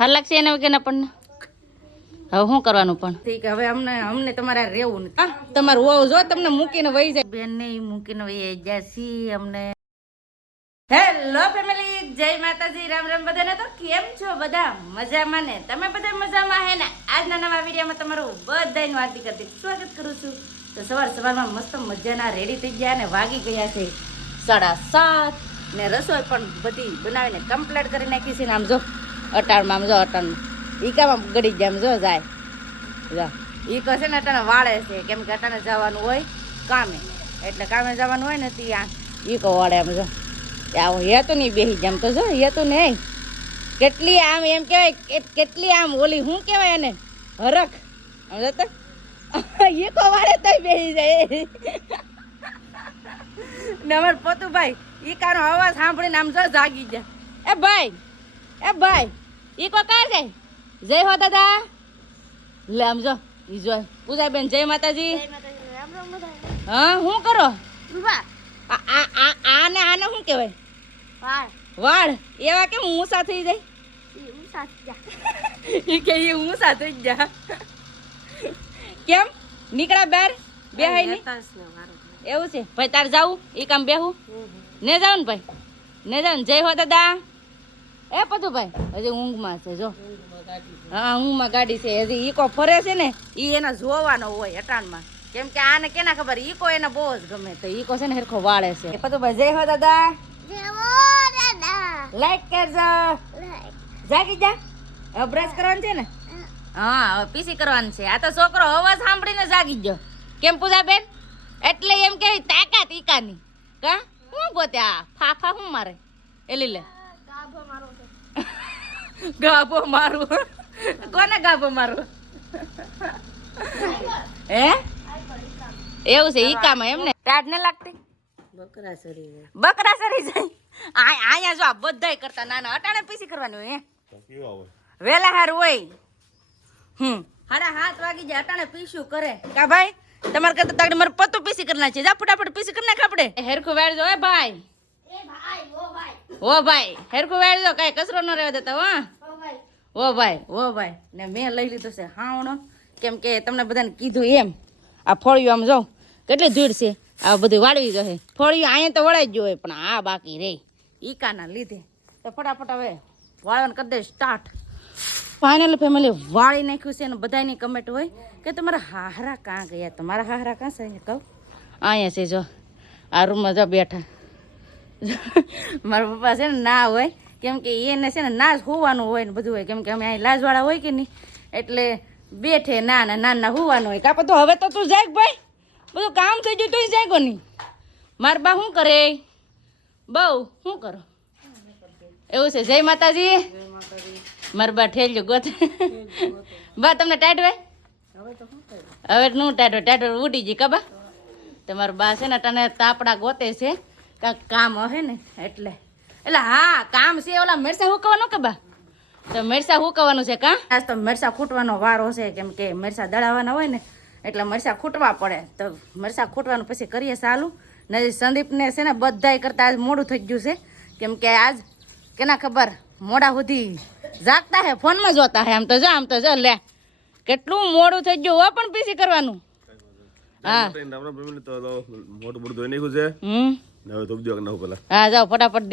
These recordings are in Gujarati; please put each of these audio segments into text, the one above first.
હાર લાગશે એના વગર આપણને હવે શું કરવાનું પણ ઠીક હવે અમને તમારે રહેવું નથી તમારું હોવ જો તમને મૂકીને વહી જાય બેન ને મૂકીને વહી જાય સી અમને હેલો ફેમિલી જય માતાજી રામ રામ બધાને તો કેમ છો બધા મજામાં ને તમે બધા મજામાં હે ને આજના નવા વિડીયોમાં તમારું બધાનું હાર્દિક હાર્દિક સ્વાગત કરું છું તો સવારમાં મસ્ત મજાના રેડી થઈ ગયા ને વાગી ગયા છે 7:30 ને રસોઈ પણ બધી બનાવીને કમ્પ્લીટ કરી નાખી છે ને આમ જો અટાણમાં આમ જો અટાણમાં ઈકામાં ગળી જાય આમ જો જાય ઈ કહે છે ને અટાણે વાળે છે કેમ કે અટાણે જવાનું હોય કામે એટલે કામે જવાનું હોય ને ત્યાં ઈ કહો વાળે આમ જો આવું હેતું નહીં બેસી જામ તો જો હેતું નહીં કેટલી આમ એમ કહેવાય કેટલી આમ ઓલી શું કહેવાય એને હરખ આમ જતો એ કહો વાળે તો બેસી જાય ને અમાર પતુભાઈ ઈ કાનો અવાજ સાંભળીને આમ જો જાગી જાય એ ભાઈ ઈ કો કાર જાય જય હો દાદા લે આમ જો ઈ જો પૂજા બેન જય માતાજી હા શું કરો આને શું કહેવાય વાળ એવા કેમ ઊંસા થઈ જાય ઈ કે ઈ ઊંસા થઈ જા કેમ નીકળ્યા બહાર બેહાઈ ની એવું છે ભાઈ તાર જાવું ઈ કામ બેહું ને જાવ ને ભાઈ ને જાવ ને જય હો દાદા એ પતું ભાઈ હજી ઊંઘમાં છે જો હા ઊંઘમાં ગાડી છે હજી ઈકો ફરે છે ને ઈ એના જોવાનો હોય અટાણમાં કેમ કે આને કેના ખબર ઈકો એને બહુ જ ગમે તો ઈકો છે ને હરખો વાળે છે પતું ભાઈ જય હો દાદા લાઈક કરજો જાગી જા હવે બ્રશ કરવાનું છે ને હા હવે પીસી કરવાનું છે આ તો છોકરો અવાજ સાંભળીને જાગી ગયો કેમ પૂજા બેન એટલે એમ કે તાકાત ઈકાની કા હું ગોતે આ ફાફા હું મારે એલી લે ગાભો મારું કોને ગાભો મારું હે એવું છે ઈકામાં એમ ને ટાઢ ને લાગતી બકરા સરી જાય અહીંયા જો આ બધાય કરતા નાના અટાણે પીસી કરવાનું હે વેલા હાર હોય હારા 7 વાગી જાય અટાણે પીસ્યું કરે કા ભાઈ તમારે કરતા તાગડે મારે પતું પીસી કરના છે જા ફટાફટ પીસી કરી નાખ આપણે હેરખું વેળજો એ ભાઈ ઓ ભાઈ હેરખું વેળજો કાઈ કચરો ન રહેવા દેતા ઓ ભાઈ ને મેં લઈ લીધો છે હાવણો કેમ કે તમને બધાને કીધું એમ આ ફળિયું આમ જો કેટલી ધૂળ છે આ બધું વાળવી જશે ફળિયું અહીંયા તો વળાઈ જ હોય પણ આ બાકી રે ઈકાના લીધે તો ફટાફટ હવે વાળવાનું કરી દે સ્ટાર્ટ ફાઇનલ ફેમિલી વાળી નાખ્યું છે અને બધાની કમેન્ટ હોય કે તમારા હાહરા કાં ગયા તમારા હાહરા કાં છે કહું અહીંયા છે જો આ રૂમમાં જો બેઠા મારા પપ્પા છે ને ના હોય કેમ કે એને છે ને ના જ હોવાનું હોય ને બધું હોય કેમ કે અમે અહીં લાજવાળા હોય કે નહીં એટલે બેઠે ના હોવાનું હોય કાપા તો હવે તો તું જાય ભાઈ બધું કામ થઈ ગયું તું જાય નહીં મારા બા શું કરે બહુ શું કરો એવું છે જય માતાજી મારા બા ઠેલ્યું ગોત બા તમને ટાઈટ હોય હવે નું ટાઈટ ઉડી ગઈ કબા તમારા બા છે ને તને તાપડા ગોતે છે કાંઈક કામ હશે ને એટલે હા કામ છે ઓલા મેરસા હુકવાનું કે બા તો મેરસા હુકવાનું છે કાં આજ તો મેરસા ખૂટવાનો વારો છે કેમ કે મેરસા દળાવવાના હોય ને એટલે મરસા ખૂટવા પડે તો મરસા ખૂટવાનું પછી કરીએ ચાલું ને સંદીપને છે ને બધાય કરતાં આજ મોડું થઈ ગયું છે કેમ કે આજ કેના ખબર મોડા સુધી જાગતા હે ફોનમાં જોતા હે આમ તો જો લે કેટલું મોડું થઈ ગયું હો પણ પીસી કરવાનું હા જાઓ ફટાફટ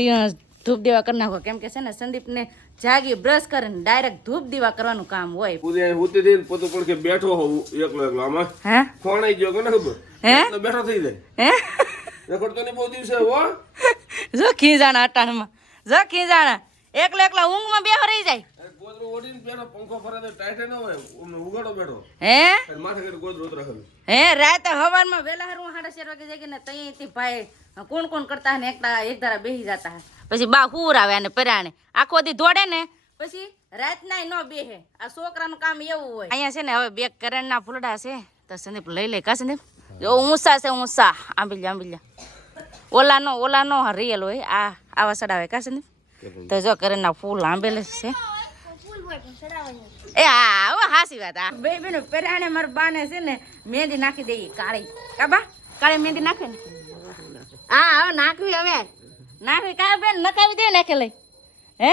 ધૂપ દેવા કરી નાખો કેમ કે છે ને સંદીપને જાગી બ્રશ કરીને ડાયરેક્ટ ધૂપ દીવા કરવાનું કામ હોય બેઠો હોઉં એકલો આમાં ફોન આવી ગયો ને ખબર બેઠો થઈ જાય રેકોર્ડ તો બહુ દિવસે હો જો ખીજાણા અટાણમાં જો ખીજાણા એકલા ઊંઘમાં બેહો રહી જાય ગોદરું ઓડીને બેઠો પંખો ફરે તો ટાઈટ ન હોય ઉગાડો બેઠો માથે કરી ગોદરું ઉતરા રાતે હવારમાં વેલા હારું 4:30 વાગે જાગી ને તઈથી ભાઈ કોણ કરતા હે ને એક ધારા બેસી જતા હે પછી બા હુર આવે અને પરાણે આખો દી દોડે ને પછી રાતના ન બેહે આ છોકરાનું કામ એવું હોય અહીંયા છે ને હવે બે કરણના ફૂલડા છે તો સંદીપ લઈ લે કા સંદીપ જો ઊંસા છે ઊંસા આંબીલા ઓલા નો રિયલ હોય આવા સડાવે કા સંદીપ તો જો કરણના ફૂલ આંબેલે છે એ હાસી વાત આ બે બેનો પરાણે મારા બાને છે ને મહેંદી નાખી દઈએ કાળી મહેંદી નાખે ને હવે નાખવી કા બેન નખાવી દે નાખે લઈ હે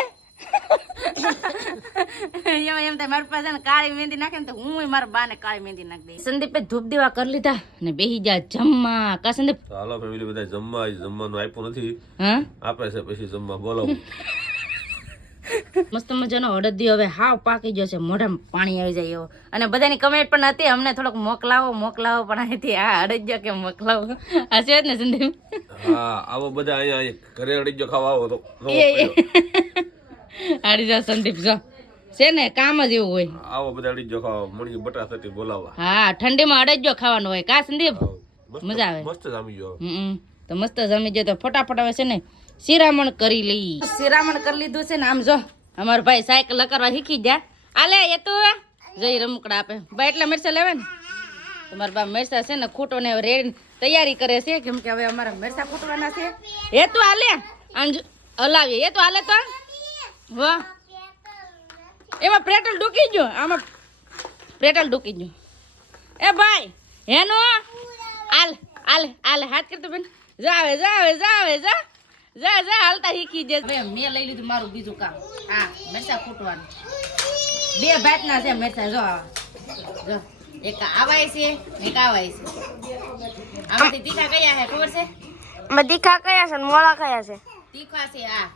એમ થાય મારી પાસે કાળી મહેંદી નાખે ને તો હું મારા બાને કાળી મહેંદી નાખી દઈ. સંદીપે ધૂપ દીવા કરી લીધા ને બેહી જા જમવા. કા સંદીપ? હાલો ફેમિલી બધા જમવા. જમવાનું આપ્યું નથી, હા આપે છે પછી જમવા બોલાવું. મસ્ત મજાનો અડદી હવે હાવ પાકી જશે, મોઢામાં પાણી આવી જાય એવો. અને બધાની કમેન્ટ પણ હતી અમને થોડોક મોકલાવો પણ અહીંથી આ અડદિયો કે મોકલાવો. હશે જ ને સંદીપ? હા આવો બધા અહીંયા ઘરે અડીજો ખાવા આવો તો આડી જાઓ સંદીપ, જો છે ને કામ જ એવું હોય. આવો બધા અડીજો ખાવા મણી બટા થતી બોલાવવા. હા ઠંડીમાં અડદિયો ખાવાનું હોય. કા સંદીપ? મજા આવે. મસ્ત જામી ગયો. તો મસ્ત જમી જાય તો ફટાફટ આવે છે ને શિરામણ કરી લઈ. શિરામણ કરી લીધું છે ને આમ જો અમારો ભાઈ સાયકલ કરવા શીખી ગયા. આલે એ તો જઈ રમકડા આપે ભાઈ. એટલા મરચા લેવે ને તમારા બા મરચા છે ને ખૂટો ને રેડી તૈયારી કરે છે, કેમ કે હવે અમારા મરચા ખૂટવાના છે. એ તો હાલે આંજ હલાવીએ. એ તો હાલે તો વાહ એમાં પેટ્રોલ ડૂકી ગયો. આમાં પેટ્રોલ ડૂકી ગયો. એ ભાઈ હેનો આલ આલે આલે હાથ કરતો બેન. જાવે જાવે જાવે જા જા જા હાલતા શીખી જાય. મેં લઈ લીધું મારું બીજું કામ. હા મરચા ખૂટવાનું. 2 ભાતના છે મરચા. જો જો એક આવાય છે એક આવાય છે. આમાંથી તીખા કયા છે ખબર છે? તીખા કયા છે મોળા કયા છે? તીખા છે આ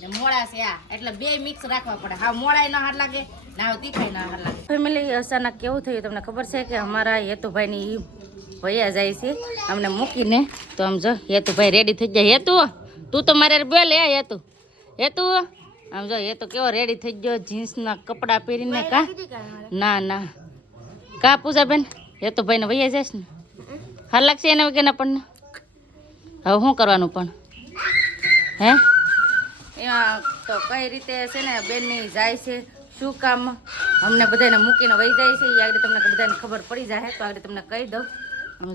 ને મોળા છે આ, એટલે 2 મિક્સ રાખવા પડે. હા મોળાય ના હાથ લાગે ના તીખાય ના હાથ લાગે. ફેમિલી અચાનક કેવું થયું તમને ખબર છે કે અમારા હેતુભાઈની ભૈયા જાય છે અમને મૂકીને. તો આમ જો હેતુભાઈ રેડી થઈ જાય. હેતુ તું તો મારે બોલ. હેતુ હેતુ આમ જો હેતુ કેવો રેડી થઈ ગયો જીન્સના કપડાં પહેરીને. કા ના ના કા પૂજાબેન હેતુભાઈને ભૈયા જઈશ ને હાલ લાગશે એના વગર આપણને. હવે શું કરવાનું પણ હે એમાં તો કઈ રીતે છે ને બેનની જાય છે શું કામ અમને બધાને મૂકીને વહી જાય છે એ આગળ તમને બધાને ખબર પડી જાય તો આગળ તમને કહી દઉં.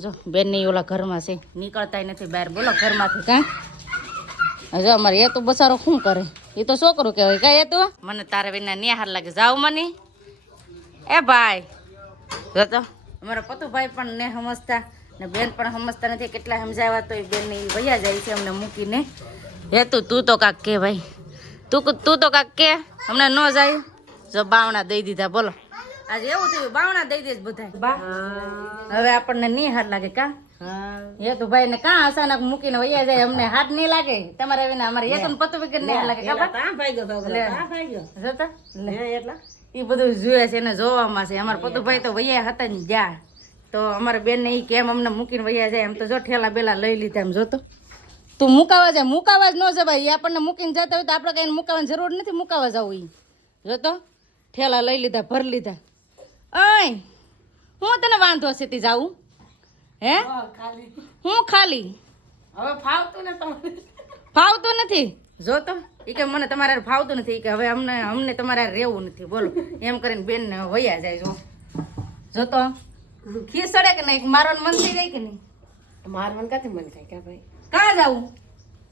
જો બેનની ઓલા ઘરમાં છે નીકળતા નથી બહાર. બોલો ઘરમાંથી કાં હજો અમારે એ તો બસારો શું કરે? એ તો છોકરું કહેવાય. કાંઈ એ તો મને તારે વિના નિહાર લાગે. જાવ મને એ ભાઈ જો તો અમારા પતુભાઈ પણ ને સમજતા ને બેન પણ સમજતા નથી. કેટલા સમજાવ્યા તો એ બેનને વૈયા જાય છે અમને મૂકીને. તું તો કાક કે ભાઈ તું તો કાક કે અમને ન જાય. જો બાવણા દઈ દીધા. બોલો આજે એવું થયું બાવણા દઈ દે બધા. બા હવે આપણને નહીં હાથ લાગે. કા એ તો ભાઈ ને કાં અચાનક મૂકીને વૈયા જાય અમને હાથ નહીં લાગે. તમારે વિના અમારે એ તો પતો વગર નહીં લાગે. એ બધું જોયે છે એને જોવામાં છે. અમારા પતુભાઈ તો વૈયા હતા ને જ્યાં તો અમારા બેન ને એ કેમ અમને મૂકીને વૈયા જાય. એમ તો જો ઠેલા બેલા લઈ લીધા. એમ જોતો તું મુકાવા જાય. મુકાવા જ ન જવાય. એ આપણને મૂકીને જતા હોય તો આપણે કઈ મુકાવાની જરૂર નથી. મુકાવા જવું એ જોતો ઠેલા લઈ લીધા ભરી લીધા. અય હું તને વાંધો છે તી જાવું હે હું ખાલી હવે ફાવતું નથી. જોતો એ કે મને તમારે ફાવતું નથી કે હવે અમને તમારે રહેવું નથી. બોલો એમ કરીને બેન ને વૈયા જાય. જોતો ખીસડે કે નહીં? મારવાનું મન થઈ જાય કે નહીં? મારવાનું કાથી મન થાય કે ભાઈ કાં જાવું?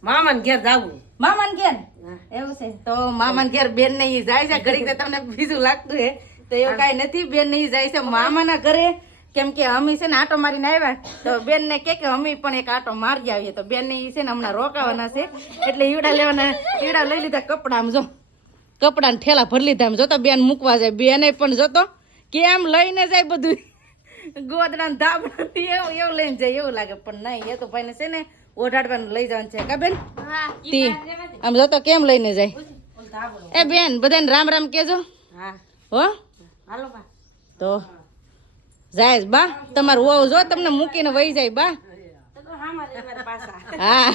મામાને ઘેર જાવું. મામાને ઘેર એવું છે તો મામાને ઘેર બેન ને ઈ જાય છે. ઘડીક તો તમને બીજું લાગતું હે તો એવું કાંઈ નથી. બેન ને ઈ જાય છે મામાના ઘરે. કેમ કે અમે છે ને આટો મારીને આવ્યા તો બેન ને કે અમે પણ એક આટો મારી આવીએ. તો બેન ને ઈ છે ને હમણાં રોકાવાના છે એટલે ઈવડા લેવાના. ઈવડા લઈ લીધા કપડા. આમ જો કપડા ને ઠેલા ભરી લીધા. આમ જોતો બેન મૂકવા જાય. બેને પણ જોતો કેમ લઈને જાય બધું ગોદડા ધાબડા એવું લઈને જાય એવું લાગે. પણ નહીં એ તો ભાઈ ને છે ને ઓઢાડવાનું લઈ જવાનું છે. કા બેન તી આમ જોતો કેમ લઈને જાય. એ બેન બધાને રામ રામ કેજો. હો તો જાય બા તમારું વહુ જો તમને મૂકીને વહી જાય બા. હા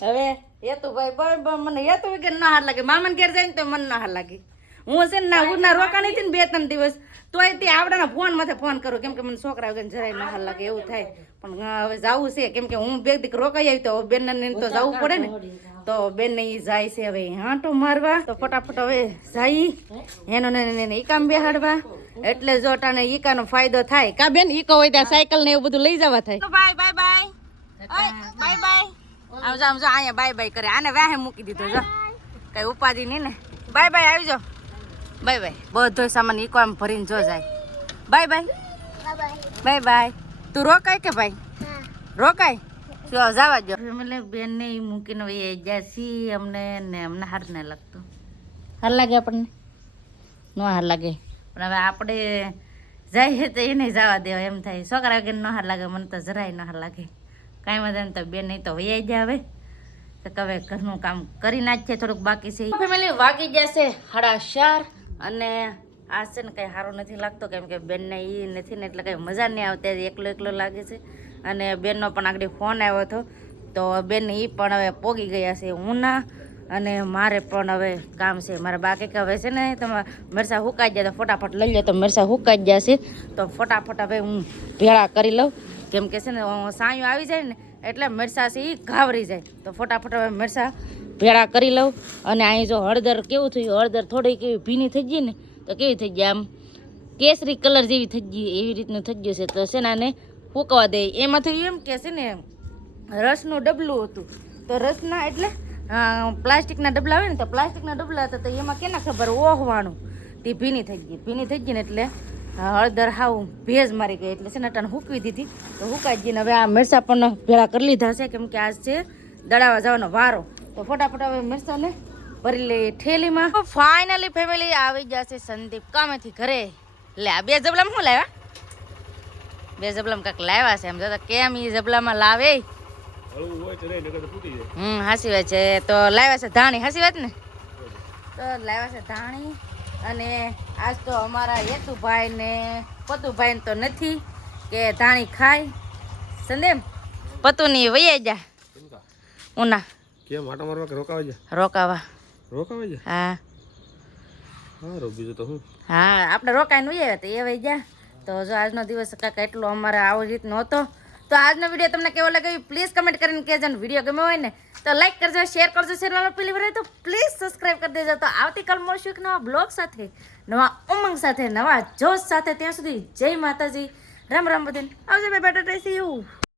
હવે એ તો ભાઈ મને એ તો વગર ના હાર લાગે. મામાને ઘેર જાય ને તો મને ના હાર લાગે. હું છે ને ઉરના રોકાણી હતી ને 2-3 દિવસ તોય તે આવડાના ફોન માથે ફોન કરું કેમ કે મને છોકરા વગર જરાય ના હાર લાગે એવું થાય. પણ હવે જવું છે કેમ કે હું 2 દીક રોકાઈ આવી તો બેન ને તો જવું પડે ને. તો બેન ને ઈ જાય છે હવે હાંટો મારવા. તો ફટાફટ હવે જાય એનો ને ઈ કામ બેહાડવા. એટલે જો ટાણે ઈકાનો ફાયદો થાય. કા બેન ઈકો હોય ત્યાં સાયકલ ને એવું બધું લઈ જવા થાય. Bye bye bye bye bye. આમ જો અહીંયા બાય બાય કરે. આને વાહે મૂકી દીધો જો કઈ ઉપાધિ નહીં ને. બાય બાય આવી જાઓ. Bye bye. બધો સામાન ઈકો આમ ભરીને જો જાય. Bye bye bye bye. તું રોકાય કે ભાઈ? રોકાય શું જવા દો ફેમિલી બેન ને ઈ મૂકીને વહી જાય સી અમને ને અમને હાર ન લાગતું. હાર લાગે આપણને નો હાર લાગે પણ હવે આપણે જાય તો એને જવા દેવા એમ થાય. છોકરા વગર ન હાર લાગે મને તો જરાય ન હાર લાગે. કાંઈ વાંધો નહીં તો બેન નહીં તો વહી જાય હવે તો હવે ઘરનું કામ કરી નાખીએ થોડુંક બાકી છે. ફેમિલી વાગી જશે 4:30 અને આ છે ને કંઈ સારું નથી લાગતો કેમ કે બેનને એ નથી ને એટલે કંઈ મજા નહીં આવતી એકલો એકલો લાગે છે. અને બેનનો પણ આગળ ફોન આવ્યો હતો તો બેન એ પણ હવે પોગી ગયા છે ઉના અને મારે પણ હવે કામ છે. મારા બા કે હવે છે ને તમે મરસા હુકાઈ જાય તો ફટાફટ લઈ લો તો મરસા હુકાઈ જશે તો ફટાફટ હવે હું ભેળા કરી લઉં કેમ કે છે ને સાયું આવી જાય ને એટલે મરસા છે એ ઘાવરી જાય તો ફટાફટ હવે મરસા ભેળા કરી લઉં. અને અહીં જો હળદર કેવું થયું હળદર થોડી કેવી ભીની થઈ ગઈ ને તો કેવી થઈ ગઈ આમ કેસરી કલર જેવી થઈ ગઈ એવી રીતનું થઈ ગયું છે તો છે ને આને ફૂંકવા દે. એમાં થયું એમ કે છે ને રસનું ડબલું હતું તો રસના એટલે પ્લાસ્ટિકના ડબલા આવે ને તો પ્લાસ્ટિકના ડબલા હતા તો એમાં કેના ખબર ઓહવાનું તે ભીની થઈ ગઈ ને એટલે હળદર હાવ ભેજ મારી ગઈ એટલે છે ને અટાને હૂકવી દીધી તો હુકાઈ ગઈ ને હવે આ મરચાં પણ ભેળા કરી લીધા છે કેમ કે આજ છે દળાવા જવાનો વારો તો ફટાફટ હવે મરચાંને ભરી લઈએ ઠેલીમાં. ફાઇનલી ફેમિલી આવી જશે સંદીપ કામેથી ઘરે. લે આ 2 જબલામાં શું લાવ્યા? 2 જબલામાં કાંઈક લાવ્યા છે એમ જોતા કેમ એ જબલામાં લાવે હાસી વાત છે તો લાવ્યા છે ધાણી હાસી વાત ને તો લાવ્યા છે ધાણી અને આજ તો અમારા હેતુભાઈ ને પતુભાઈ તો નથી કે ધાણી ખાય સંદેમ પતુની વૈયા જા ઉના કેમ આટા મારવા કે રોકાવા જા રોકાવા જા હા બીજું તો હું હા આપણે રોકાઈને વૈયા તો એ વહી જા તો જો આજનો દિવસ કાંઈક એટલો અમારે આવો રીતનો હતો. તો આજનો વિડીયો તમને કેવો લાગ્યો પ્લીઝ કમેન્ટ કરીને કહેજો. વિડીયો ગમ્યો હોય ને તો લાઈક કરજો શેર કરજો ચેનલમાં પહેલી વાર તો પ્લીઝ સબસ્ક્રાઈબ કરી દેજો. તો આવતીકાલ મળશું એક નવા બ્લોગ સાથે નવા ઉમંગ સાથે નવા જોશ સાથે. ત્યાં સુધી જય માતાજી રામ રામ બધાને આવજો. Bye bye Tata C you.